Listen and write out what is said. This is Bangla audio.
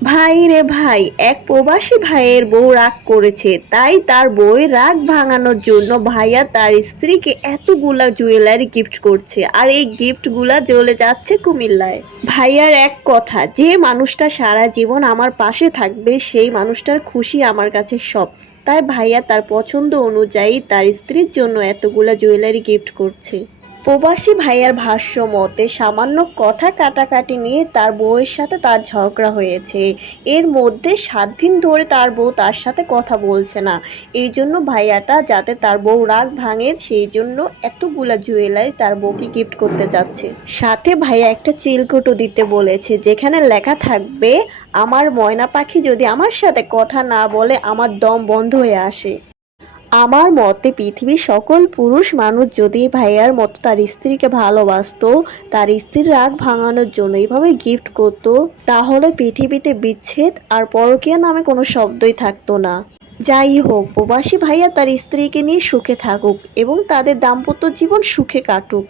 ভাই রে ভাই, এক প্রবাসী ভাইয়ের বউ রাগ করেছে, তাই তার বউয়ের রাগ ভাঙানোর জন্য ভাইয়া তার স্ত্রীকে এতগুলা জুয়েলারি গিফট করছে, আর এই গিফটগুলা চলে যাচ্ছে কুমিল্লায়। ভাইয়ার এক কথা, যে মানুষটা সারা জীবন আমার পাশে থাকবে সেই মানুষটার খুশি আমার কাছে সব। তাই ভাইয়া তার পছন্দ অনুযায়ী তার স্ত্রীর জন্য এতগুলা জুয়েলারি গিফট করছে। প্রবাসী ভাইয়ার ভাষ্য মতে সামান্য কথা কাটাকাটি নিয়ে তার বউয়ের সাথে তার ঝগড়া হয়েছে। এর মধ্যে 7 দিন ধরে তার বউ তার সাথে কথা বলছে না। এই জন্য ভাইয়াটা যাতে তার বউ রাগ ভাঙে সেই জন্য এতগুলা জুয়েলারি তার বউকে গিফট করতে যাচ্ছে। সাথে ভাইয়া একটা চিলকোটও দিতে বলেছে, যেখানে লেখা থাকবে, আমার ময়না পাখি যদি আমার সাথে কথা না বলে আমার দম বন্ধ হয়ে আসে। আমার মতে পৃথিবীর সকল পুরুষ মানুষ যদি ভাইয়ার মতো তার স্ত্রীকে ভালোবাসতো, তার স্ত্রীর রাগ ভাঙানোর জন্য এইভাবে গিফট করতো, তাহলে পৃথিবীতে বিচ্ছেদ আর পরকীয়া নামে কোনো শব্দই থাকতো না। যাই হোক, প্রবাসী ভাইয়া তার স্ত্রীকে নিয়ে সুখে থাকুক এবং তাদের দাম্পত্য জীবন সুখে কাটুক।